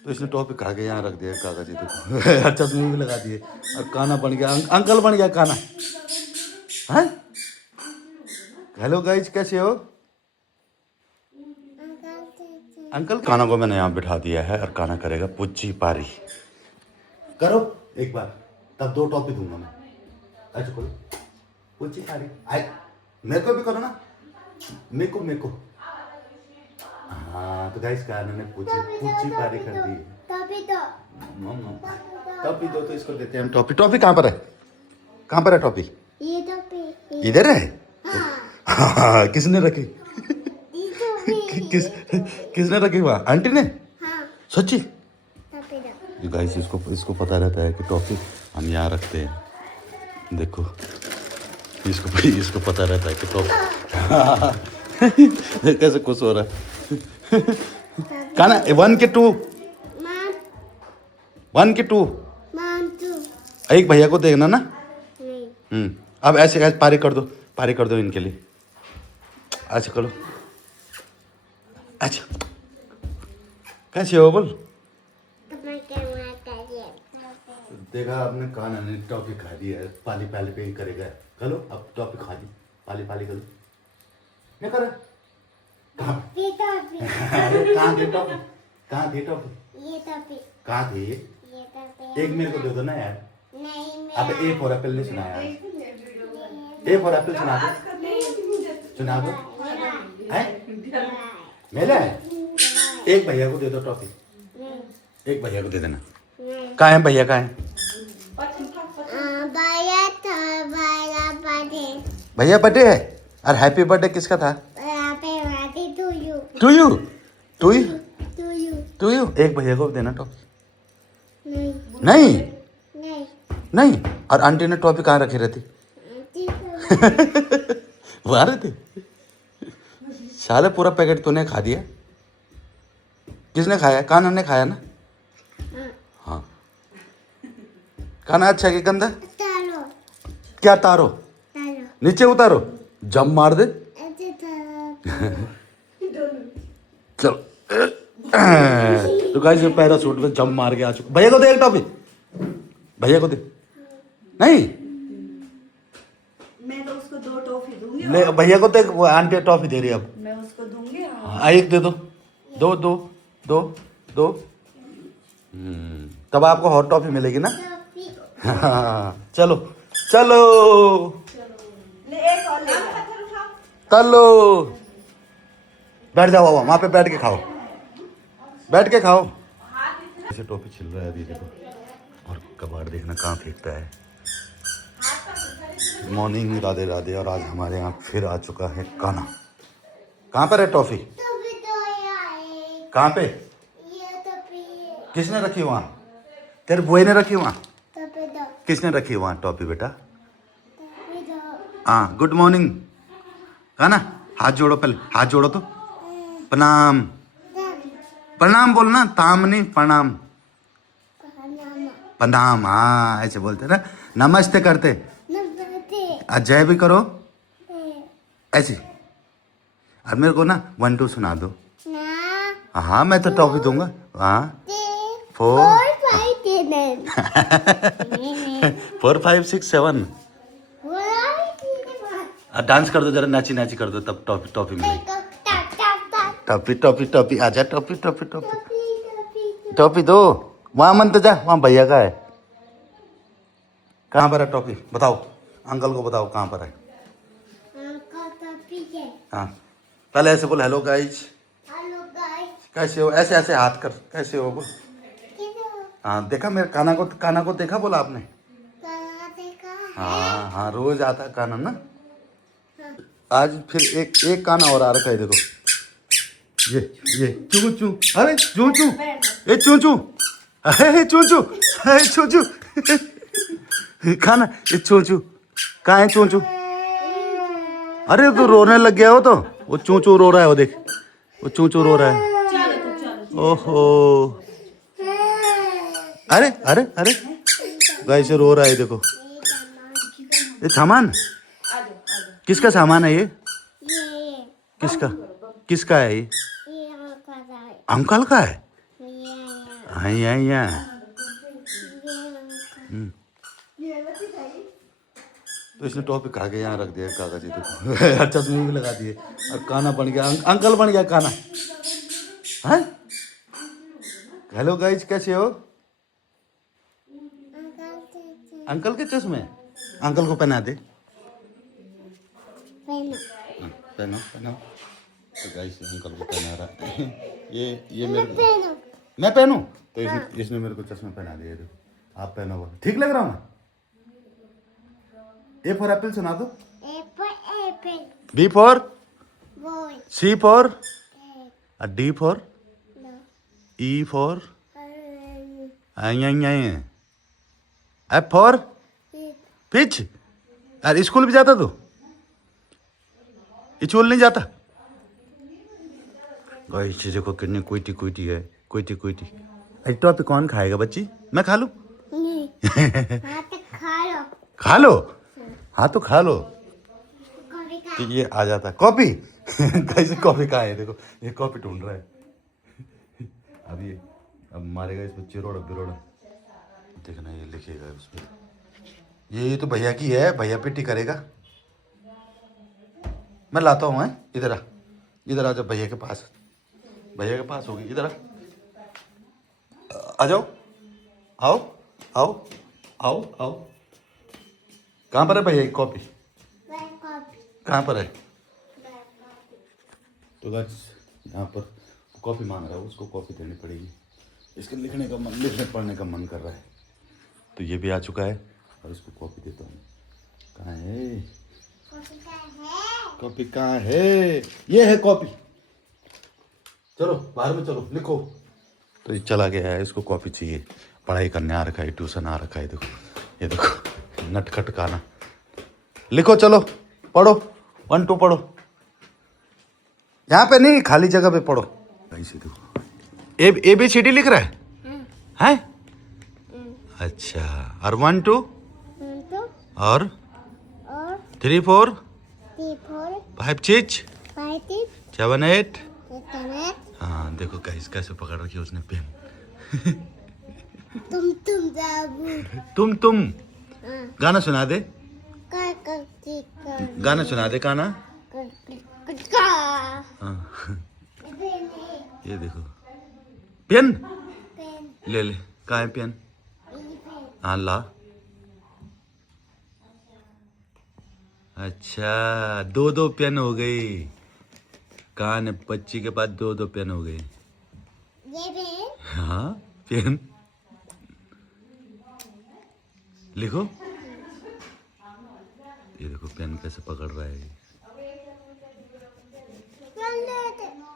तो इसने टॉपिक खा के यहाँ रख दिया कागज, देखो। चश्मे भी लगा दिए और काना बन गया, अंकल बन गया काना। हैं? हेलो गाइज, कैसे हो? अंकल काना को मैंने यहाँ बिठा दिया है और काना करेगा पुच्ची पारी। करो एक बार, तब 2 टॉपिक दूंगा मैं। अच्छा करो पुच्ची पारी। आए मेरे को भी करो ना, मेरे को। हाँ तो गाइस काना ने पुच्ची पारी कर दी। टॉपी दो तो इसको देते हैं हम टॉपी। टॉपी कहाँ पर है? कहाँ पर है टॉपी? ये टॉपी इधर है। हाँ। हाँ किसने रखी? किसने रखी वहाँ? आंटी ने? हाँ। सच्ची? टॉपी दो। गाइस इसको पता रहता है कि टॉफी हम यहाँ रखते हैं। देखो इसको पता रहता है कि टॉफी कैसे खुश हो रहा है। काना 1 के 2, 1 के 2। एक भैया को देखना ना। अब ऐसे पारी कर दो इनके लिए। अच्छा करो। अच्छा कैसे हो बोल। देखा आपने, काना ने टॉफी खा दी है। पाली पे ही करेगा। चलो अब टॉफी खा दी, पाली करो। नहीं करे कहाँ थे टॉफी? कहाँ थे टॉफी? ये टॉपी कहाँ थे? ये टॉपी एक मेरे को दे दो ना यार। नहीं अब ए फॉर एप्पल नहीं सुनाया। ए फॉर एप्पल सुना दो। है मेले एक भैया को दे दो टॉफी। एक भैया को दे देना। कहाँ है भैया? कहाँ है भैया? बर्थडे है। और हैप्पी बर्थडे किसका था? To you. एक भैया को देना टॉफी। नहीं। और आंटी ने टॉफी कहाँ रखी रहती? वहाँ रहती। साले पूरा पैकेट तूने खा दिया। किसने खाया? काना ने खाया ना। हाँ खाना अच्छा कि गंदा? क्या तारो? नीचे उतारो, जम मार दे। चलो तो गाइस ये पैराशूट में जम मार के आ चुका। भैया को दे एक टॉफी। भैया को दे। नहीं मैं तो उसको 2 टॉफी दूंगी। ले भैया को तो वो आंटी टॉफी दे रही है अब। मैं उसको दूंगी। हाँ एक दे दो। दो। तब आपको हॉट टॉफी मिलेगी ना। हाँ चलो ले एक और ले लो। चलो बैठ जाओ वहाँ पे, बैठ के खाओ। ऐसे टॉफी छिल रहा है अभी देखो। और कबाड़ देखना कहाँ फेंकता है। मॉर्निंग राधे राधे। और आज हमारे यहाँ फिर आ चुका है काना। कहाँ पर है टॉफी? कहाँ पे? किसने रखी वहाँ? तेरे बुआ ने रखी वहाँ? किसने रखी वहाँ टॉफी बेटा? हाँ गुड मॉर्निंग। काना हाथ जोड़ो, पहले हाथ जोड़ो तो। प्रणाम बोलना, ताम नहीं प्रणाम। प्रणाम हाँ ऐसे बोलते ना। नमस्ते करते। जय भी करो ऐसे। अब मेरे को ना 1 2 सुना दो। हाँ मैं तो टॉफी दूंगा। हाँ 4 4 5 6 7। डांस कर दो जरा, नाची कर दो, तब टॉफी मिलेगी। टॉफी आजा। टॉफी दो। वहाँ मन तो जा, वहाँ भैया का है। कहाँ पर है टॉफी? बताओ अंकल को, बताओ कहाँ पर है। हाँ पहले ऐसे बोल, हेलो गाइज। कैसे हो? ऐसे हाथ कर, कैसे हो बोल। हाँ देखा मेरे काना को देखा बोला आपने? हाँ रोज आता है काना ना। आज फिर एक काना और आ रखा है देखो। ये चू अरे चू खाना ये चू कहाँ है? चू अरे तो रोने लग गया हो तो। वो चू रो रहा है, वो देख वो चू रो रहा है। ओहो अरे गाइस रो रहा है देखो। ये सामान किसका सामान है? ये किसका है? ये अंकल का है। आई आई यहाँ तो इसने टॉपिक आगे यहाँ रख दिया कागज ही देखो चश्मे भी लगा दिए और काना बन गया अंकल बन गया काना हैं। हेलो गाइस कैसे हो? अंकल के चश्मे अंकल को पहना दे। पहनो पहनो तो गाइस अंकल को पहना रहा है ये मेरे को मैं पहनूं तो इसने मेरे को चश्मा पहना दिया। देखो आप पहनो बोलो ठीक लग रहा हूँ मैं? ए फॉर एप्पल सुना दो। Apple. B for Boy. C for Egg. D for No. E for Um, F for It. फिच। अरे स्कूल भी जाता तू? स्कूल नहीं जाता? गाइस देखो कितनी कुइटी कुइटी है कुइटी कुइटी। तो पे कौन खाएगा बच्ची? मैं खा लूं? नहीं हाँ तो खा लो खा लो हाँ तो खा लो। कभी खा तो ये आ जाता कॉपी कैसे कॉपी कहाँ है? देखो ये कॉपी ढूंढ रहा है अब मारेगा इसमें चिरोड़ा बिरोड़ा। देखना ये लिखेगा उसमें ये तो भैया की है भैया पिट्टी करेगा। मैं लाता हूँ इधर आ जा भैया के पास होगी इधर आ जाओ आओ आओ आओ आओ। कहाँ पर है भैया की कॉपी? कॉपी कहाँ पर है? तो गाइस यहाँ पर कॉपी मांग रहा है उसको कॉपी देनी पड़ेगी। इसके लिखने पढ़ने का मन कर रहा है तो ये भी आ चुका है और इसको कॉपी देता हूँ। कहाँ है कॉपी? कहाँ है? ये है कॉपी। चलो बाहर में चलो लिखो। तो ये चला गया है इसको कॉपी चाहिए पढ़ाई करने आ रखा है ट्यूशन आ रखा है। देखो ये देखो नटखट काना। लिखो चलो पढ़ो 1 2 पढ़ो। यहाँ पे नहीं खाली जगह पे पढ़ो। ऐसे देखो ABCD लिख रहा है अच्छा और 1 2 और 3 4 5 6 7 8। हाँ देखो गाइस कैसे पकड़ रखी है उसने पेन। तुम गाना सुना दे गाना सुना दे काना। हाँ ये देखो पेन ले कहाँ है पेन? हाँ ला। अच्छा 2 पेन हो गई। कहाँ है बच्ची के पास 2 पेन हो गए। हाँ पेन लिखो। ये देखो पेन कैसे पकड़ रहा है।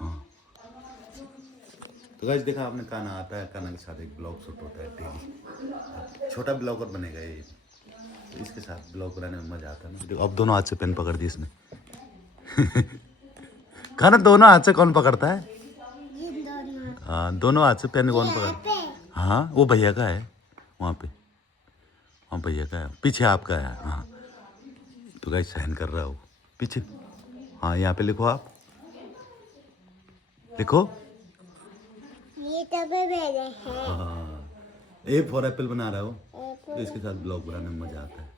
हाँ तो गाइस देखा आपने काना आता है काना के साथ एक ब्लॉग शूट होता है डेली। छोटा ब्लॉगर बनेगा ये तो इसके साथ ब्लॉग बनाने में मजा आता है ना। देखो अब दोनों हाथ से पेन पकड़ दी इसने। काना दोनों हाथ से कौन पकड़ता है? हाँ दोनों हाथ से पेन कौन पकड़ता? हाँ वो भैया का है वहाँ पे। हाँ भैया का है पीछे आपका है। हाँ तो गाइस साइन कर रहा हो पीछे। हाँ यहाँ पे लिखो आप लिखो। ये तो मेरे है हाँ ए फॉर एप्पल बना रहा हो तो इसके साथ ब्लॉग बनाने में मजा आता है।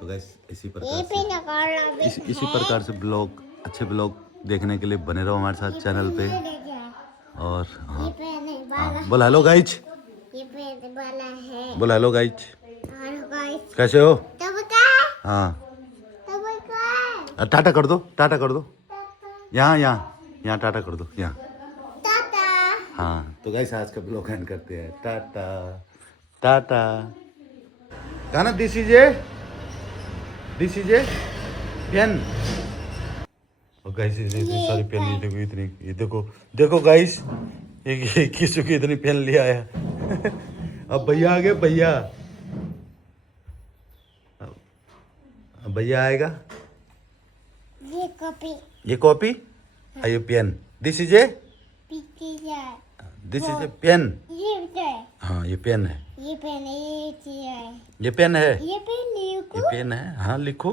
तो गाइस इसी प्रकार से ब्लॉग अच्छे ब्लॉग देखने के लिए बने रहो हमारे साथ चैनल पे। और हाँ बोल हेलो गाइज। बोल हेलो गाइज कैसे हो? हाँ टाटा कर दो यहाँ टाटा कर दो यहाँ। हाँ तो गाइस आज का ब्लॉग एंड करते हैं। टाटा टाटा। गाना दिस इज ए पेन। और गाइस इतनी सारी पेन ये देखो इतनी ये देखो गाइस ये किसी की इतनी पेन लिया है। अब भैया आ गए भैया। अब भैया आएगा। ये कॉपी ये pen. This is a pen. हाँ ये पेन है ये पेन है। हाँ लिखो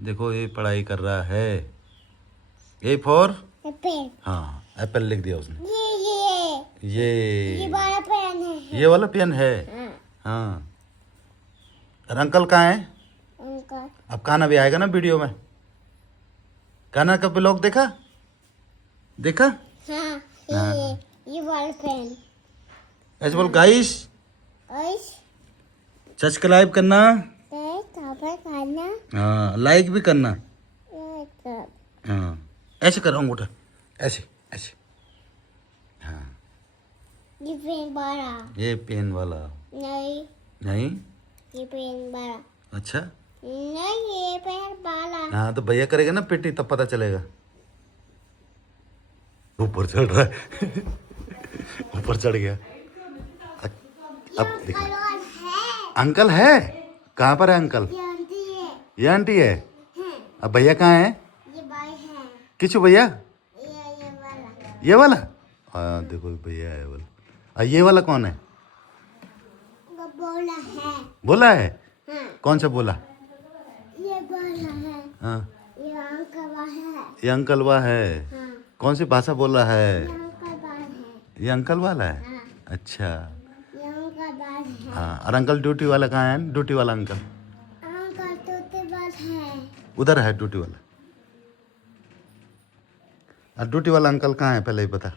देखो ये पढ़ाई कर रहा है। ए फॉर हाँ एप्पल लिख दिया उसने। ये ये बड़ा पेन है। ये वाला पेन है। हाँ, हाँ। और अंकल कहाँ है? अंकल अब काना भी आएगा ना वीडियो में। काना का ब्लॉग देखा? देखा? हाँ, हाँ। ये बड़ा पेन। ऐसे बोल गाइस, इस सब्सक्राइब करना। पे कपड़ा खाना हाँ, लाइक भी करना। ये सब। हाँ, ऐसे करो अंगूठा, ऐसे ऐसे। हाँ, ये पेन बड़ा ये पेन वाला नहीं, नहीं। ये पेन बड़ा अच्छा, नहीं, ये पेन बड़ा। हाँ तो भैया करेगा ना पिटी तब पता चलेगा। ऊपर चढ़ रहा है। ऊपर चढ़ गया। अब देखो, कलर है। अंकल है। कहाँ पर है अंकल? ये आंटी है। ये आंटी है। हाँ, अब भैया कहाँ है? ये भाई है। किचू भैया? ये वाला ये वाला? हाँ देखो भैया है वाला। ये वाला कौन है? वो बोला है। बोला है? हाँ, कौन सा बोला? ये बोला है। हाँ, ये अंकल है। ये अंकल वाला है। हाँ, कौन सी भाषा बोल रहा ये है? अंकल बाल है। ये अंकल वाला है। हाँ, अच्छा। ये अंकल बाल है। हाँ, और अंकल ड्यूटी वाला कहाँ है? ड्यूटी वाला अंकल अंकल तोते बाल है। उधर है ड्यूटी वाला। और ड्यूटी वाला अंकल कहाँ है पहले ही बता।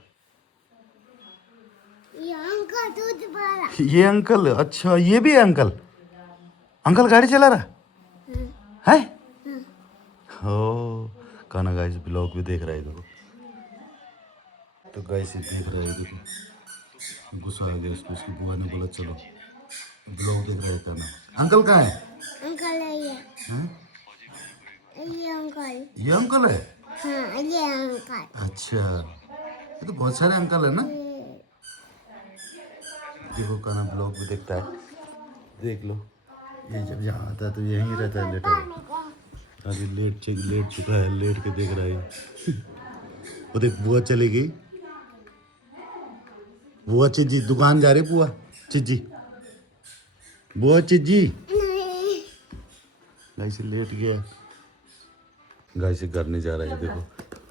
ये अंकल तोते बाल ये अंकल, अच्छा ये भी है अंकल। अंकल गाड़ी चला रहा है? हो काना गाइस ब्लॉग भी देख रहा है देखो। तो गाइस देख रहा है देखो, गुस्सा आ गया उसको। उसकी बुआ ने बोला चलो ब्लॉग देख रहा है काना। अंकल कहाँ है? अंकल है ये। हैं? ये अंकल। ये अंकल है? हाँ, ये अंकल। अच्छा, ये तो बहुत सारे अंकल है ना। देखो काना ब्लॉग भी देखता है, देख लो। ये जब यहाँ आता है तो यहीं रहता है लेटा हुआ। अरे लेट चुका है, लेट के देख रहा है। वो देख बुआ चली गई। बुआ चिज्जी दुकान जा रही। बुआ चिज्जी, बुआ चिज्जी। नहीं, गाय से लेट गया। गाय से घर नहीं जा रहा है देखो।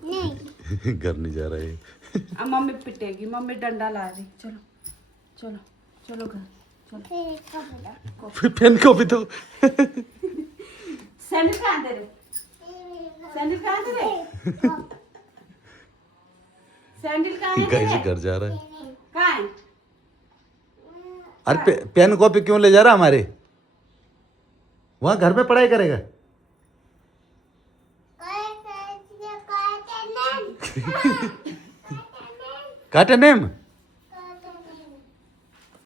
नहीं, घर नहीं जा रहा है। अब मम्मी पिटेगी, मम्मी डंडा ला रही। चलो चलो चलो घर चलो। फिर कपड़ा। फिर पेन कॉपी तो सैंडल कहाँ दे रहे? सैंडल कहाँ दे रहे? सैंडल कहाँ है गाय से तेरे? घर जा रहा है। कहाँ है? अरे पेन कॉपी क्यों ले जा रहा हमारे? वहाँ घर पे पढ़ाई करेगा। काटे नेम।